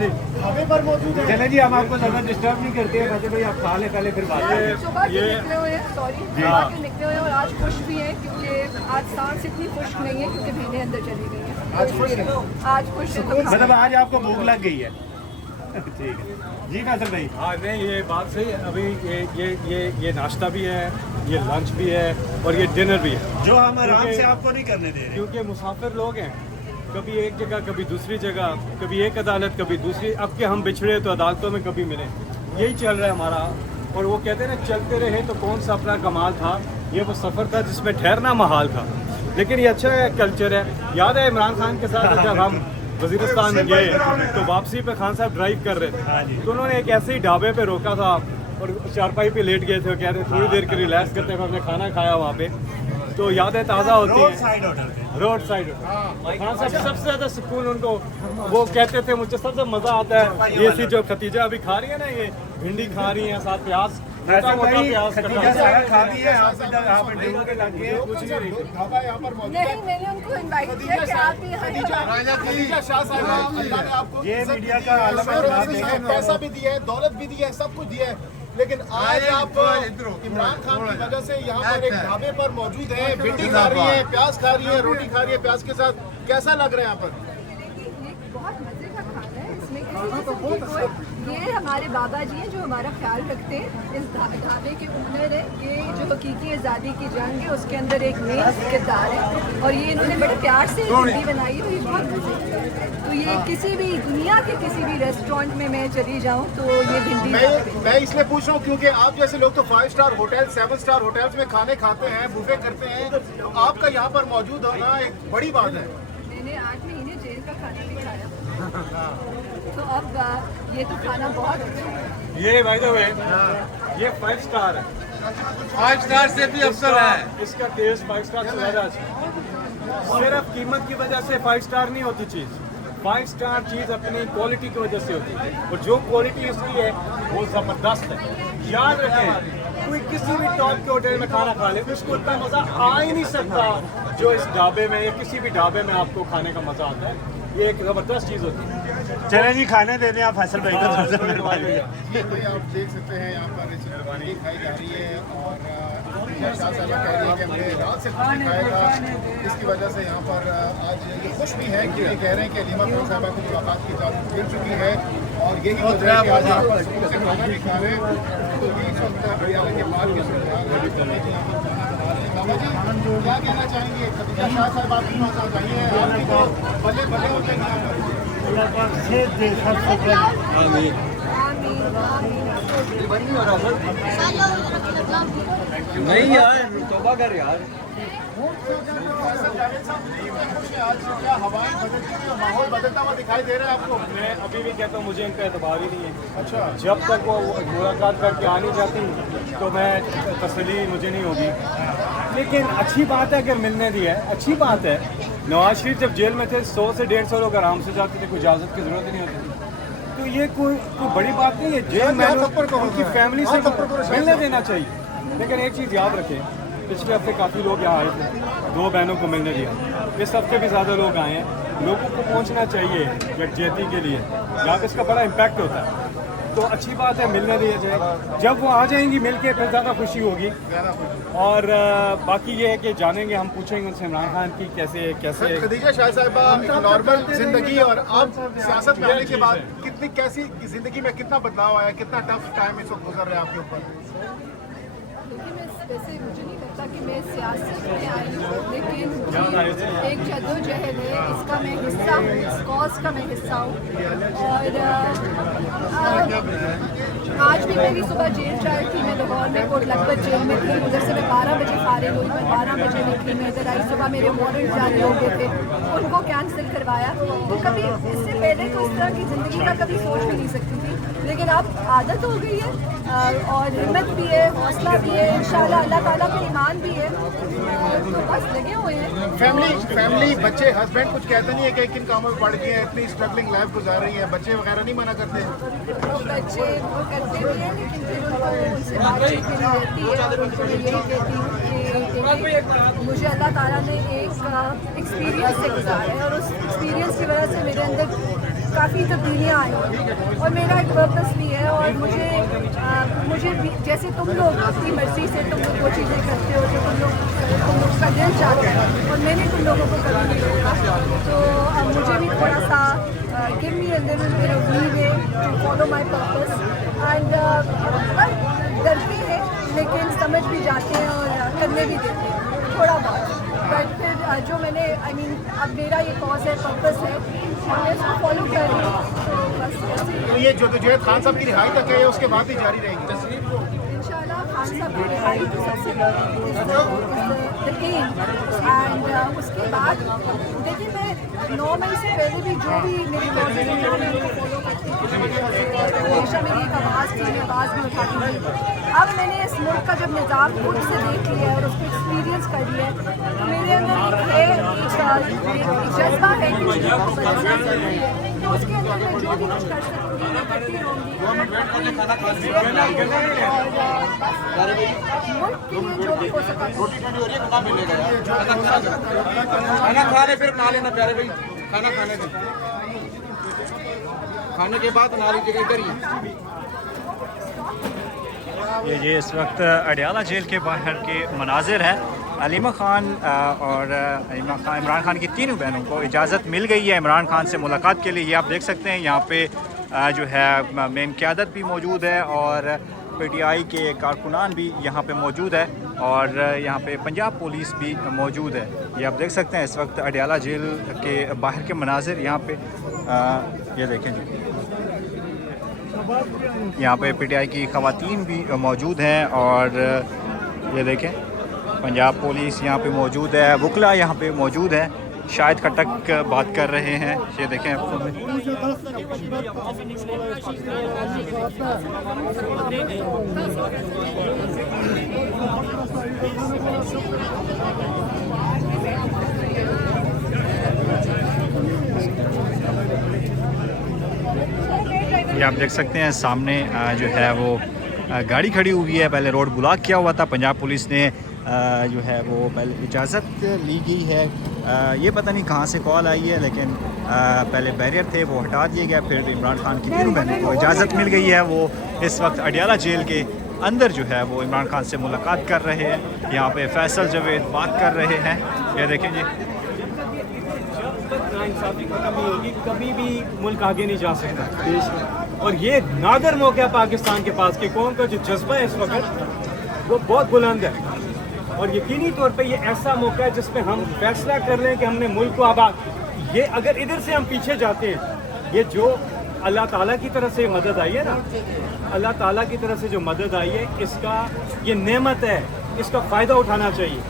जी ढाबे पर मौजूद है। चले जी, हम आपको ज़्यादा डिस्टर्ब नहीं करते हैं। भाई आप खा ले पहले, फिर बात करें। सुबह के निकले हुए हैं, सॉरी सुबह के निकले हुए हैं और आज खुश भी हैं क्योंकि आज सांस इतनी खुश नहीं है क्योंकि भेड़ें अंदर चली गई हैं। आज खुश है, आज खुश है तो मतलब आज आपको भूख लग गई है। ठीक है जी फैसल भाई। हाँ नहीं, ये बात सही है। अभी ये नाश्ता भी है, ये लंच भी है और ये डिनर भी है, जो हम आराम से आपको नहीं करने दे रहे। क्योंकि मुसाफिर लोग हैं, कभी एक जगह कभी दूसरी जगह, कभी एक अदालत कभी दूसरी। अब के हम बिछड़े तो अदालतों में कभी मिले, यही चल रहा है हमारा। और वो कहते हैं ना, चलते रहे तो कौन सा अपना कमाल था। ये वो सफ़र था जिसमें ठहरना महाल था। लेकिन ये अच्छा है, कल्चर है। याद है इमरान खान के साथ जब हम वज़ीरिस्तान में गए तो वापसी पे खान साहब ड्राइव कर रहे थे, तो उन्होंने एक ऐसे ही ढाबे पे रोका था और चारपाई पे लेट गए थे। कह रहे थोड़ी देर के रिलैक्स करते हैं, हमने खाना खाया वहाँ पे, तो यादें ताज़ा होती रोड हैं। Side hotel road side Khan साहब सबसे ज़्यादा सुकून उनको, वो कहते थे मुझे सबसे मज़ा आता है ये सी जो खतीजा अभी खा रही है ना, ये भिंडी खा रही हैं, साथ प्याज, मोटा मोटा प्याज खतीजा सारा खा भी है। आप इंटरव्यू के लगे कुछ नहीं रही। ढाबा यहाँ पर मौजूद नहीं, है। मैंने उनको इनवाइट किया कि आप भी खदीजा शाह साहिबा, अल्लाह ने आपको ये इज्जत मीडिया दी का है, अलग शोहरत जवाब भी दी देगा। है, पैसा भी दिया है, दौलत भी दी है, सब कुछ दिया है। लेकिन आज आप इमरान खान की वजह से यहाँ पर एक ढाबे पर मौजूद है, भिंडी खा रही है, प्याज खा रही है, रोटी खा रही है प्याज के साथ। कैसा लग रहा है यहाँ पर? ये बहुत मजे का खाना है, इसमें किसी किस्म की कोई, ये हमारे बाबा जी हैं जो हमारा ख्याल रखते हैं। इस ढाबे के ओनर है, ये जो हकीकी आज़ादी की जंग है उसके अंदर एक मेन किरदार है और ये इन्होंने बड़े प्यार से भिंडी बनाई है, ये बहुत मजे की है। तो ये किसी भी दुनिया के किसी भी रेस्टोरेंट में मैं चली जाऊँ तो ये भिंडी मैं इसलिए पूछ रहा हूँ क्योंकि आप जैसे लोग तो 5 स्टार होटल 7 स्टार होटल्स में खाने खाते हैं, बुफे करते हैं, तो आपका यहाँ पर मौजूद होना एक बड़ी बात है। मैंने 8 महीने जेल का खाना भी खाया, तो अब ये तो खाना बहुत अच्छा है। ये भाई द वे ये 5 स्टार है, 5 स्टार से भी अफसर है। इसका टेस्ट 5 स्टार से ज़्यादा अच्छा है। सिर्फ कीमत की वजह से 5 स्टार नहीं होती चीज़। 5 स्टार चीज़ अपनी क्वालिटी की वजह से होती है और जो क्वालिटी उसकी है वो ज़बरदस्त है। याद रखें, कोई किसी भी टॉप के होटल में खाना खा ले उसको इतना मज़ा आ ही नहीं सकता जो इस ढाबे में या किसी भी ढाबे में आपको खाने का मज़ा आता है। ये एक ज़बरदस्त चीज़ होती है। चले जी, खाने दे दें आप फैसल भाई को। थोड़ा सा मेहरबानी। जी भाई, आप देख सकते हैं यहाँ पर भिंडी खाई जा रही है और खदीजा शाह साहिबा कह रही है कि हमने रात से कुछ नहीं खाया था, इसकी वजह से यहाँ पर आज ये खुश भी है कि ये कह रहे हैं कि अलीमा खान साहिबा को मुलाकात की इजाज़त मिल चुकी है और यही वजह है कि आज यहाँ पर सुकून से खाना भी खा रहे हैं। तो ये इस वक्त हरियाणा के बाद के सूरत हाल है। बाबा जी क्या कहना चाहेंगे? खदीजा शाह साहिबा आपके पास आ जाइए, आपकी तो बल्ले बल्ले हो जाएंगे यहाँ पर। आमीन, आमीन। नहीं यार, तौबा कर यार। क्या हवाएं बदलती हैं, माहौल बदलता हुआ दिखाई दे रहा है आपको? मैं अभी भी कहता हूँ मुझे इनका एतबार ही नहीं है। अच्छा, जब तक वो मुलाकात करके आ नहीं जाती तो मैं तसल्ली मुझे नहीं होगी। लेकिन अच्छी बात है अगर मिलने दी है, अच्छी बात है। नवाज शरीफ जब जेल में थे 100 से 150 लोग आराम से जाते थे, कोई इजाज़त की ज़रूरत ही नहीं होती थी। तो ये कोई बड़ी बात नहीं है। जेल में उनकी फैमिली से मिलने देना चाहिए। लेकिन एक चीज़ याद रखें, पिछले हफ्ते काफ़ी लोग यहाँ आए थे, 2 बहनों को मिलने दिया। इस हफ्ते भी ज़्यादा लोग आए हैं। लोगों को पहुँचना चाहिए यकजहती के लिए, यहाँ पे इसका बड़ा इम्पैक्ट होता है। तो अच्छी बात है, मिलने दिया जाए। जब वो आ जाएंगी मिल के फिर ज़्यादा खुशी होगी। और बाकी ये है कि जानेंगे, हम पूछेंगे उनसे इमरान खान की कैसे कैसे। खदीजा शाह साहिबा, एक नॉर्मल जिंदगी और अब सियासत में आने के बाद कितनी कैसी जिंदगी में कितना बदलाव आया, कितना टफ टाइम इस वक्त गुजर रहा है आपके ऊपर? वैसे मुझे नहीं लगता कि मैं सियासत में आई हूँ, लेकिन एक जद्दोजहद है, इसका मैं हिस्सा हूँ, इस कॉज का मैं हिस्सा हूँ। और आज भी मेरी सुबह जेल ट्रायल थी, मैं लाहौर में कोट लखपत जेल में थी। उधर से मैं 12 बजे फारिग हुई, मैं 12 बजे निकली, मैं इधर आई। सुबह मेरे वारंट जारी हो गए थे, उनको कैंसिल करवाया। तो कभी इससे पहले तो इस तरह की ज़िंदगी का कभी सोच भी नहीं सकती थी, लेकिन अब आदत हो गई है और हिम्मत भी है, हौसला भी है, इंशाल्लाह अल्लाह ताला पे ईमान भी है। तो बस लगे हुए हैं। फैमिली बच्चे हस्बैंड कुछ कहते नहीं है कि किन कामों में पड़ गई है, इतनी स्ट्रगलिंग लाइफ गुजार रही है, बच्चे वगैरह नहीं मना करते? बच्चे वो करते भी हैं, लेकिन फिर उनको उनसे बातचीत भी रहती है और उनको मैं यही कहती हूँ कि मुझे अल्लाह ताला ने एक एक्सपीरियंस से गुजारा है और उस एक्सपीरियंस की वजह से मेरे अंदर काफ़ी तब्दीलियाँ आई हैं और मेरा एक पर्पस भी है और मुझे भी, जैसे तुम लोग अपनी मर्जी से तुम लोग वो चीज़ें करते हो जो तुम लोग का दिल चाहता है और मैंने तुम लोगों को कभी नहीं रोका, तो अब मुझे भी थोड़ा सा give me a little bit of leeway to follow my purpose and डरते हैं लेकिन समझ भी जाते हैं और करने भी देते हैं थोड़ा बहुत, बट फिर जो मैंने अब मेरा ये कॉज है, पर्पस है, मैं इसको फॉलो कर रही हूँ, तो बस तो ये जदोजहद खान साहब की रिहाई तक है, उसके बाद भी जारी रहेगी? इंशाल्लाह खान साहब की रिहाई तो सबसे एम एंड उसके बाद देखिए मैं 9 मई से पहले भी जो भी मेरी कॉजेज हैं मैं उनको फॉलो करती थी, हमेशा मेरी एक आवाज़ थी, मैं आवाज़ भी उठाती थी। अब मैंने इस मुल्क का जब निज़ाम खुद से देख लिया है और उसको एक्सपीरियंस कर लिया है, तो मेरे अंदर एक जज्बा है कि चीज़ों को बदलना ज़रूरी है, तो उसके अंदर मैं जो भी कुछ कर सकूँगी मैं करती रहूँगी और मुल्क के लिए जो भी हो सका। खाना खा ले फिर बना लेना प्यारे भाई, खाना खाने दे, खाने के बाद बना लीजिएगा इधर ही। ये इस वक्त अडियाला जेल के बाहर के मनाजिर हैं। अलीमा खान और इमरान खान की तीनों बहनों को इजाज़त मिल गई है इमरान खान से मुलाकात के लिए। ये आप देख सकते हैं यहाँ पे जो है मेन क़यादत भी मौजूद है और PTI के कारकुनान भी यहाँ पे मौजूद है और यहाँ पे पंजाब पुलिस भी मौजूद है। ये आप देख सकते हैं इस वक्त अडियाला जेल के बाहर के मनाजिर यहाँ पे ये देखें जी, यहाँ पे PTI की ख़वातीन भी मौजूद हैं और ये देखें पंजाब पुलिस यहाँ पे मौजूद है, वकला यहाँ पे मौजूद है, शायद खटक बात कर रहे हैं। ये देखें ये आप देख सकते हैं सामने जो है वो गाड़ी खड़ी हुई है, पहले रोड ब्लॉक किया हुआ था, पंजाब पुलिस ने जो है वो पहले इजाज़त ली गई है, ये पता नहीं कहाँ से कॉल आई है, लेकिन पहले बैरियर थे वो हटा दिए गया, फिर इमरान खान की तीनों बहनों को इजाज़त मिल गई है। वो इस वक्त अडियाला जेल के अंदर जो है वो इमरान खान से मुलाकात कर रहे हैं। यहाँ पे फैसल जावेद बात कर रहे हैं, ये देखें जी। नाइंसाफ़ी खत्म नहीं होगी कभी भी मुल्क आगे नहीं जा सकता देश में, और ये नादर मौका पाकिस्तान के पास कि कौम का जो जज्बा है इस वक्त वो बहुत बुलंद है और यकीनी तौर पे ये ऐसा मौका है जिसमें हम फैसला कर लें कि हमने मुल्क को आबाद, ये अगर इधर से हम पीछे जाते हैं, ये जो अल्लाह ताला की तरफ से मदद आई है ना, अल्लाह ताला की तरफ से जो मदद आई है इसका ये नेमत है, इसका फ़ायदा उठाना चाहिए।